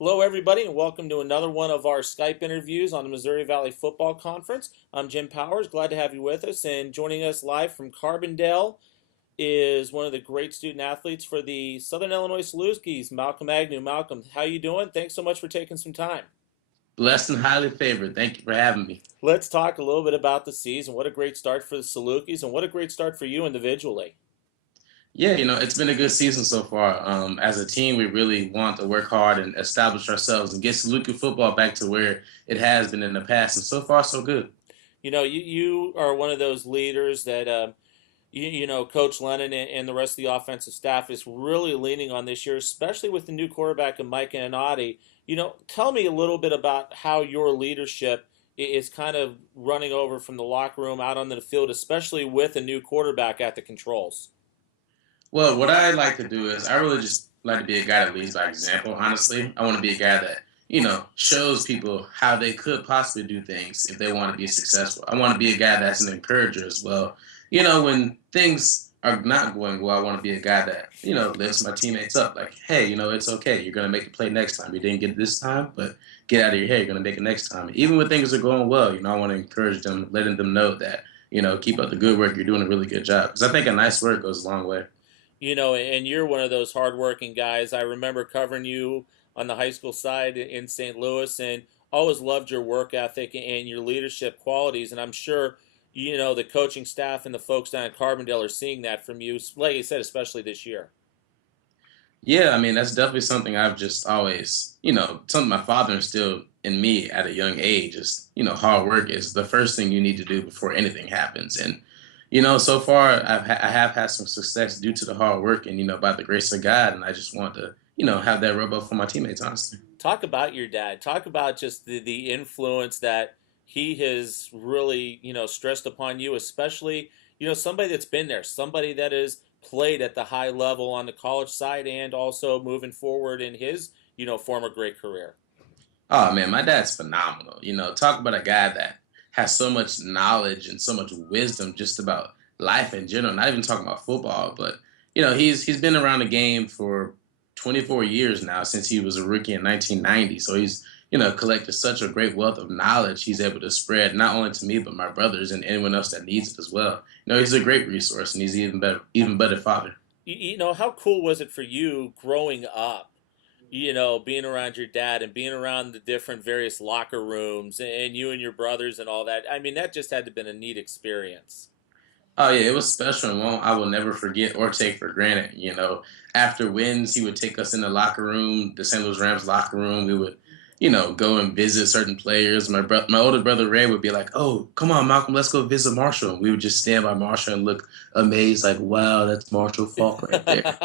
Hello, everybody, and welcome to another one of our Skype interviews on the Missouri Valley Football Conference. I'm Jim Powers. Glad to have you with us. And joining us live from Carbondale is one of the great student athletes for the Southern Illinois Salukis, Malcolm Agnew. Malcolm, how you doing? Thanks so much for taking some time. Blessed and highly favored. Thank you for having me. Let's talk a little bit about the season. What a great start for the Salukis, and what a great start for you individually. Yeah, it's been a good season so far. As a team, we really want to work hard and establish ourselves and get Saluki football back to where it has been in the past. And so far, so good. You are one of those leaders that Coach Lennon and the rest of the offensive staff is really leaning on this year, especially with the new quarterback of Mike Annotti. Tell me a little bit about how your leadership is kind of running over from the locker room out on the field, especially with a new quarterback at the controls. Well, what I like to do is I really just like to be a guy that leads by example, honestly. I want to be a guy that, shows people how they could possibly do things if they want to be successful. I want to be a guy that's an encourager as well. When things are not going well, I want to be a guy that, lifts my teammates up. Like, hey, it's okay. You're going to make the play next time. You didn't get it this time, but get out of your head. You're going to make it next time. Even when things are going well, I want to encourage them, letting them know that, keep up the good work. You're doing a really good job. Because I think a nice word goes a long way. And you're one of those hardworking guys. I remember covering you on the high school side in St. Louis, and always loved your work ethic and your leadership qualities. And I'm sure the coaching staff and the folks down at Carbondale are seeing that from you, like you said, especially this year. Yeah, I mean, that's definitely something I've just always, something my father instilled in me at a young age is, hard work is the first thing you need to do before anything happens. And, so far I have had some success due to the hard work and, by the grace of God. And I just want to, have that rub off for my teammates, honestly. Talk about your dad. Talk about just the influence that he has really, stressed upon you, especially, somebody that's been there, somebody that has played at the high level on the college side and also moving forward in his, former great career. Oh man, my dad's phenomenal. Talk about a guy that has so much knowledge and so much wisdom just about life in general. Not even talking about football, but he's been around the game for 24 years now since he was a rookie in 1990. So he's collected such a great wealth of knowledge he's able to spread not only to me but my brothers and anyone else that needs it as well. He's a great resource and he's even better father. How cool was it for you growing up? Being around your dad and being around the different various locker rooms and you and your brothers and all that. I mean, that just had to have been a neat experience. Oh yeah, it was special and one I will never forget or take for granted. After wins, he would take us in the locker room, the St. Louis Rams locker room. We would, go and visit certain players. My older brother Ray would be like, "Oh, come on, Malcolm, let's go visit Marshall." And we would just stand by Marshall and look amazed, like, "Wow, that's Marshall Falk right there."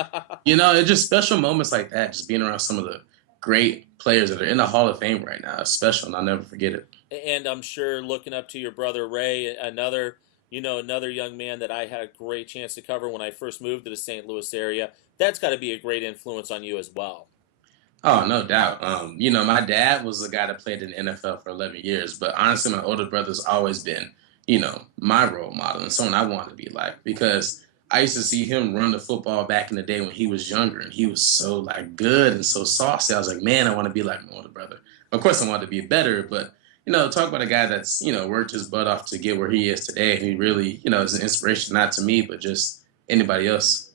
It's just special moments like that, just being around some of the great players that are in the Hall of Fame right now. It's special, and I'll never forget it. And I'm sure looking up to your brother Ray, another young man that I had a great chance to cover when I first moved to the St. Louis area. That's got to be a great influence on you as well. Oh, no doubt. My dad was the guy that played in the NFL for 11 years, but honestly, my older brother's always been, my role model and someone I wanted to be like because I used to see him run the football back in the day when he was younger, and he was so like good and so saucy. I was like, man, I want to be like my older brother. Of course, I wanted to be better, but talk about a guy that's worked his butt off to get where he is today. He really, is an inspiration not to me, but just anybody else.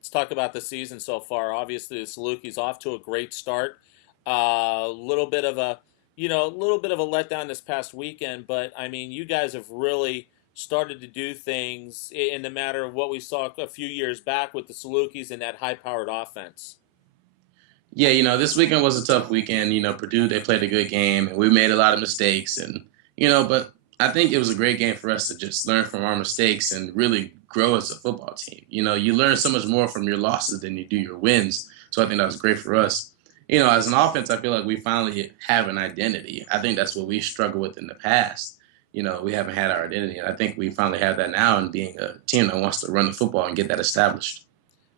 Let's talk about the season so far. Obviously, the Salukis off to a great start. A little bit of a little bit of a letdown this past weekend, but I mean, you guys have really started to do things in the matter of what we saw a few years back with the Salukis and that high-powered offense. Yeah, this weekend was a tough weekend. Purdue, they played a good game, and we made a lot of mistakes. And, but I think it was a great game for us to just learn from our mistakes and really grow as a football team. You learn so much more from your losses than you do your wins. So I think that was great for us. As an offense, I feel like we finally have an identity. I think that's what we struggled with in the past. We haven't had our identity. And I think we finally have that now in being a team that wants to run the football and get that established.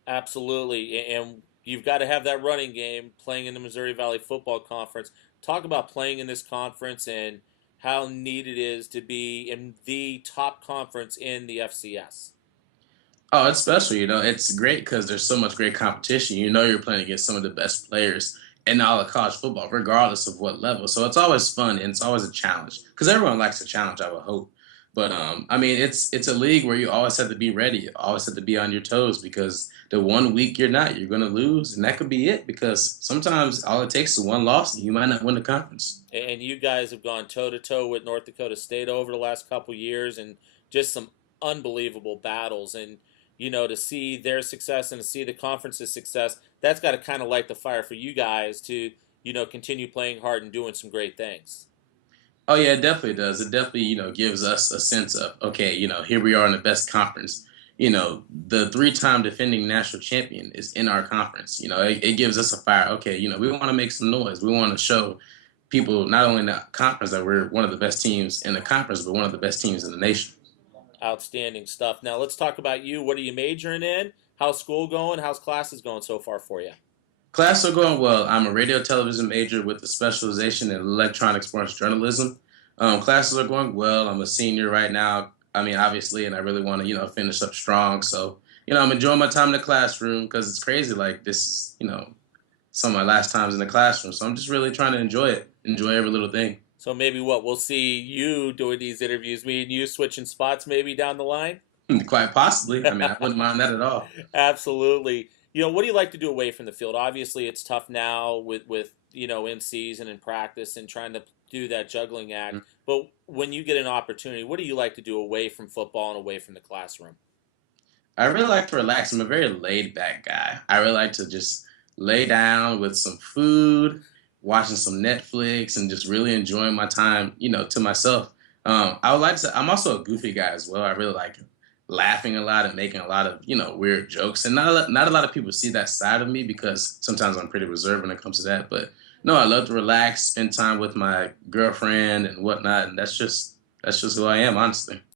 Absolutely, and you've got to have that running game playing in the Missouri Valley Football Conference. Talk about playing in this conference and how neat it is to be in the top conference in the FCS. Oh, it's special. It's great because there's so much great competition. You're playing against some of the best players in all of college football, regardless of what level. So it's always fun and it's always a challenge because everyone likes a challenge, I would hope. But I mean, it's a league where you always have to be ready. You always have to be on your toes because the one week you're not, you're going to lose, and that could be it. Because sometimes all it takes is one loss, and you might not win the conference. And you guys have gone toe to toe with North Dakota State over the last couple years, and just some unbelievable battles. And to see their success and to see the conference's success, that's got to kind of light the fire for you guys to continue playing hard and doing some great things. Oh yeah, it definitely does. It definitely, gives us a sense of, okay, here we are in the best conference. The three-time defending national champion is in our conference. It gives us a fire. Okay, we want to make some noise. We want to show people not only in the conference that we're one of the best teams in the conference, but one of the best teams in the nation. Outstanding stuff. Now let's talk about you. What are you majoring in? How's school going? How's classes going so far for you? Classes are going well. I'm a radio television major with a specialization in electronic sports journalism. Classes are going well. I'm a senior right now. I mean, obviously, and I really want to, finish up strong. So, I'm enjoying my time in the classroom because it's crazy. Like this is, some of my last times in the classroom. So I'm just really trying to enjoy it, enjoy every little thing. So maybe what we'll see you doing these interviews, me and you switching spots maybe down the line. Quite possibly. I mean, I wouldn't mind that at all. Absolutely. What do you like to do away from the field? Obviously, it's tough now with in season and practice and trying to do that juggling act. But when you get an opportunity, what do you like to do away from football and away from the classroom? I really like to relax. I'm a very laid back guy. I really like to just lay down with some food, watching some Netflix, and just really enjoying my time, to myself. I would like to say I'm also a goofy guy as well. I really like laughing a lot and making a lot of, weird jokes. And not a lot of people see that side of me because sometimes I'm pretty reserved when it comes to that. But no, I love to relax, spend time with my girlfriend and whatnot. And that's just who I am, honestly.